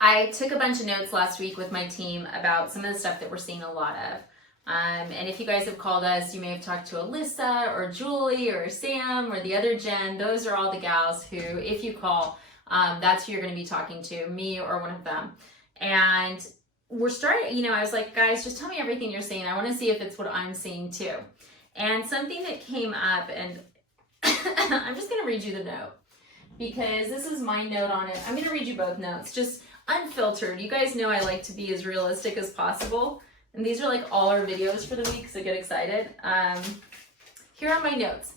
I took a bunch of notes last week with my team about some of the stuff that we're seeing a lot of. And if you guys have called us, you may have talked to Alyssa or Julie or Sam or the other Jen. Those are all the gals who, if you call, that's who you're going to be talking to, me or one of them. And we're starting, I was like, guys, just tell me everything you're seeing. I want to see if it's what I'm seeing too. And something that came up, and I'm just going to read you the note because this is my note on it. I'm going to read you both notes, just unfiltered. You guys know I like to be as realistic as possible. And these are like all our videos for the week, so get excited. Here are my notes.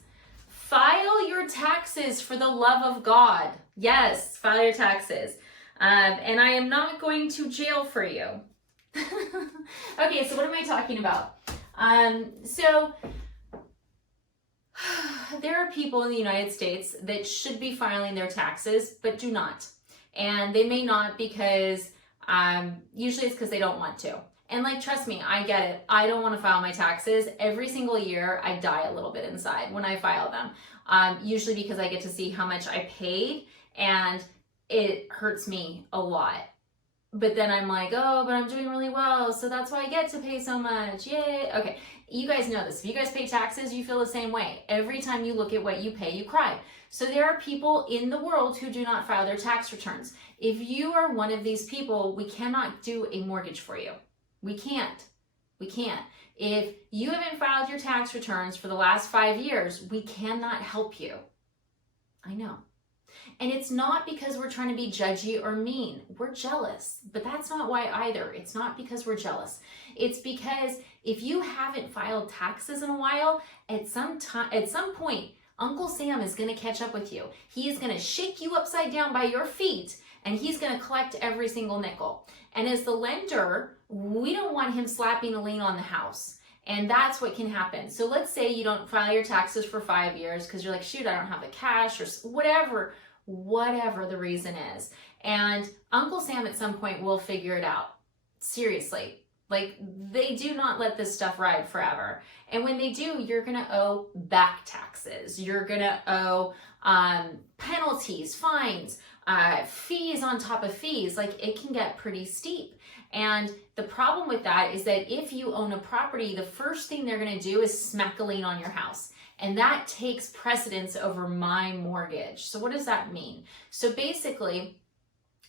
File your taxes for the love of God. Yes, file your taxes. And I am not going to jail for you. Okay, so what am I talking about? So there are people in the United States that should be filing their taxes, but do not. And they may not because usually it's because they don't want to. And like, trust me, I get it. I don't want to file my taxes. Every single year, I die a little bit inside when I file them. Usually because I get to see how much I paid and it hurts me a lot. But then I'm like, oh, but I'm doing really well, so that's why I get to pay so much. Yay. Okay, you guys know this. If you guys pay taxes, you feel the same way. Every time you look at what you pay, you cry. So there are people in the world who do not file their tax returns. If you are one of these people, we cannot do a mortgage for you. We can't. We can't. If you haven't filed your tax returns for the last 5 years, we cannot help you. I know. And it's not because we're trying to be judgy or mean. We're jealous, but that's not why either. It's not because we're jealous. It's because if you haven't filed taxes in a while, at some point, Uncle Sam is going to catch up with you. He is going to shake you upside down by your feet, and he's going to collect every single nickel. And as the lender, we don't want him slapping a lien on the house. And that's what can happen. So let's say you don't file your taxes for 5 years because you're like, shoot, I don't have the cash or whatever the reason is. And Uncle Sam at some point will figure it out. Seriously. Like, they do not let this stuff ride forever. And when they do, you're going to owe back taxes. You're going to owe penalties, fines, fees on top of fees. Like, it can get pretty steep. And the problem with that is that if you own a property, the first thing they're going to do is smack a lien on your house. And that takes precedence over my mortgage. So what does that mean? So basically,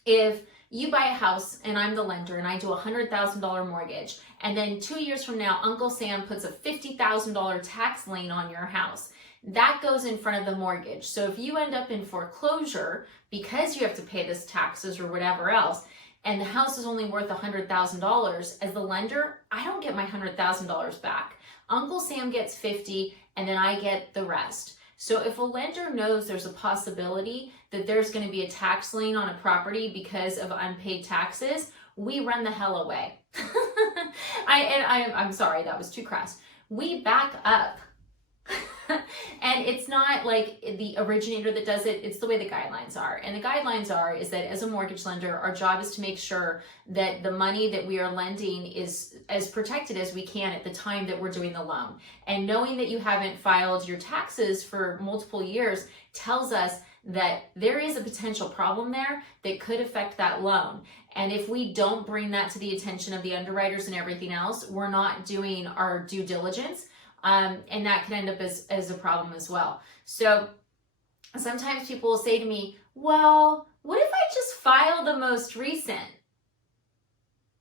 if you buy a house and I'm the lender and I do a $100,000 mortgage, and then 2 years from now, Uncle Sam puts a $50,000 tax lien on your house, that goes in front of the mortgage. So if you end up in foreclosure because you have to pay this taxes or whatever else, and the house is only worth $100,000, as the lender, I don't get my $100,000 back. Uncle Sam gets 50, and then I get the rest. So if a lender knows there's a possibility that there's going to be a tax lien on a property because of unpaid taxes, we run the hell away. I'm sorry, that was too crass. We back up. And it's not like the originator that does it, it's the way the guidelines are. And the guidelines are is that as a mortgage lender, our job is to make sure that the money that we are lending is as protected as we can at the time that we're doing the loan. And knowing that you haven't filed your taxes for multiple years tells us that there is a potential problem there that could affect that loan. And if we don't bring that to the attention of the underwriters and everything else, we're not doing our due diligence. And that can end up as a problem as well. So sometimes people will say to me, well, what if I just file the most recent?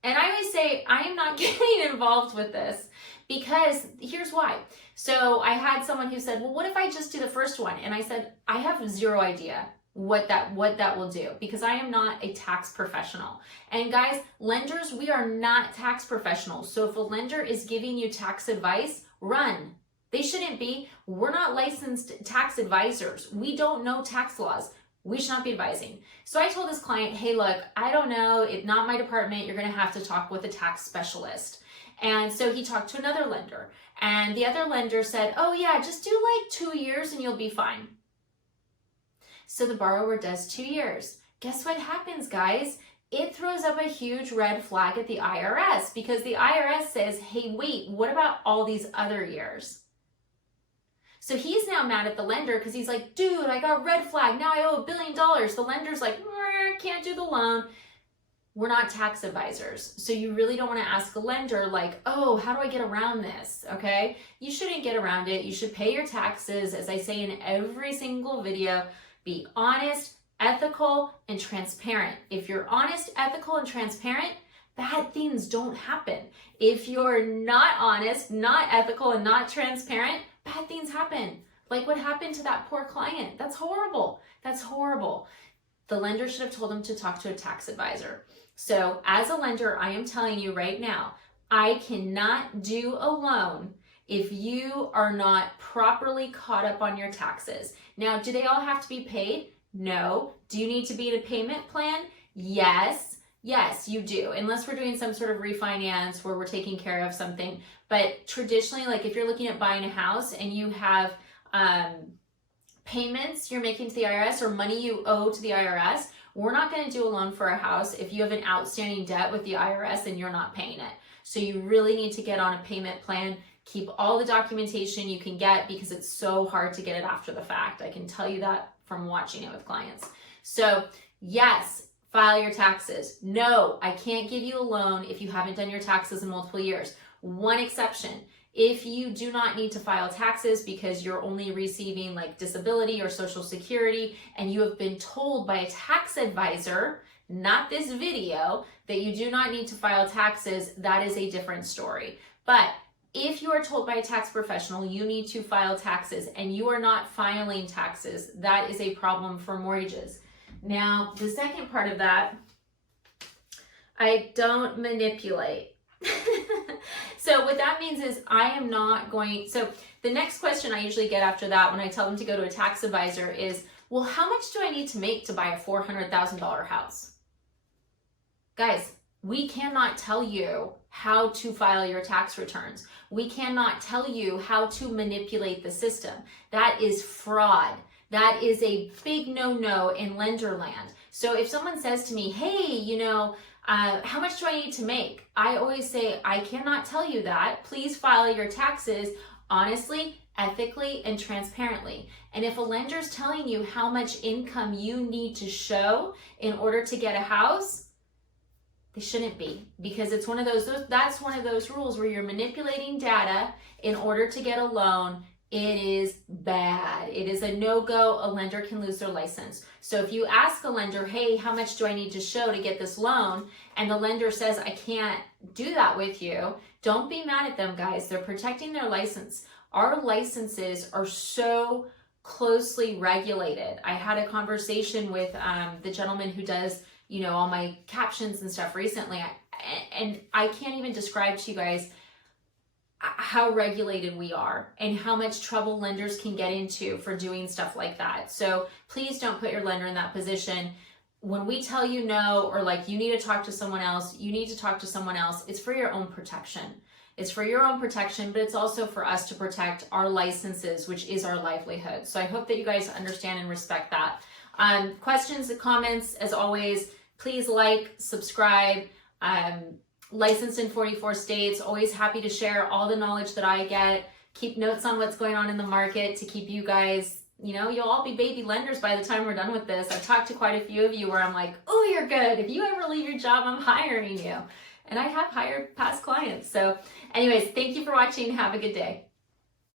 And I always say, I am not getting involved with this because here's why. So I had someone who said, well, what if I just do the first one? And I said, I have zero idea what that will do because I am not a tax professional. And guys, lenders, we are not tax professionals. So if a lender is giving you tax advice, run. They shouldn't be. We're not licensed tax advisors. We don't know tax laws. We should not be advising. So I told this client, hey, look, I don't know. It's not my department. You're going to have to talk with a tax specialist. And so he talked to another lender. And the other lender said, oh, yeah, just do like 2 years and you'll be fine. So the borrower does 2 years. Guess what happens, guys? It throws up a huge red flag at the IRS because the IRS says, hey, wait, what about all these other years? So he's now mad at the lender because he's like, dude, I got a red flag. Now I owe $1 billion. The lender's like, can't do the loan. we're not tax advisors. So you really don't want to ask a lender like, oh, how do I get around this? Okay. You shouldn't get around it. You should pay your taxes. As I say in every single video, be honest, ethical, and transparent. If you're honest, ethical, and transparent, bad things don't happen. If you're not honest, not ethical, and not transparent, bad things happen. Like what happened to that poor client. That's horrible. That's horrible. The lender should have told him to talk to a tax advisor. So as a lender, I am telling you right now, I cannot do a loan if you are not properly caught up on your taxes. Now, do they all have to be paid? No. Do you need to be in a payment plan? Yes. Yes, you do. Unless we're doing some sort of refinance where we're taking care of something. But traditionally, like if you're looking at buying a house and you have payments you're making to the IRS or money you owe to the IRS, we're not going to do a loan for a house if you have an outstanding debt with the IRS and you're not paying it. So you really need to get on a payment plan. Keep all the documentation you can get because it's so hard to get it after the fact. I can tell you that from watching it with clients. So yes, file your taxes. No, I can't give you a loan if you haven't done your taxes in multiple years. One exception. If you do not need to file taxes because you're only receiving like disability or social security and you have been told by a tax advisor, not this video, that you do not need to file taxes, that is a different story. But if you are told by a tax professional you need to file taxes and you are not filing taxes, that is a problem for mortgages. Now, the second part of that, I don't manipulate. So what that means is I am not going, so the next question I usually get after that when I tell them to go to a tax advisor is, well, how much do I need to make to buy a $400,000 house? Guys, we cannot tell you how to file your tax returns. We cannot tell you how to manipulate the system. That is fraud. That is a big no-no in lender land. So if someone says to me, hey, you know, how much do I need to make? I always say, I cannot tell you that. Please file your taxes honestly, ethically, and transparently. And if a lender is telling you how much income you need to show in order to get a house, they shouldn't be, because it's one of those that's one of those rules where you're manipulating data in order to get a loan. It is bad. It is a no-go. A lender can lose their license. So if you ask a lender, hey, how much do I need to show to get this loan? And the lender says, I can't do that with you. Don't be mad at them, guys. They're protecting their license. Our licenses are so closely regulated. I had a conversation with the gentleman who does, you know, all my captions and stuff recently. And I can't even describe to you guys how regulated we are and how much trouble lenders can get into for doing stuff like that. So please don't put your lender in that position. When we tell you no, or like you need to talk to someone else, you need to talk to someone else. It's for your own protection. It's for your own protection, but it's also for us to protect our licenses, which is our livelihood. So I hope that you guys understand and respect that. Questions and comments, as always, please like, subscribe. Licensed in 44 states, always happy to share all the knowledge that I get, keep notes on what's going on in the market to keep you guys, you know, you'll all be baby lenders by the time we're done with this. I've talked to quite a few of you where I'm like, oh, you're good. If you ever leave your job, I'm hiring you. And I have hired past clients. So anyways, thank you for watching. Have a good day.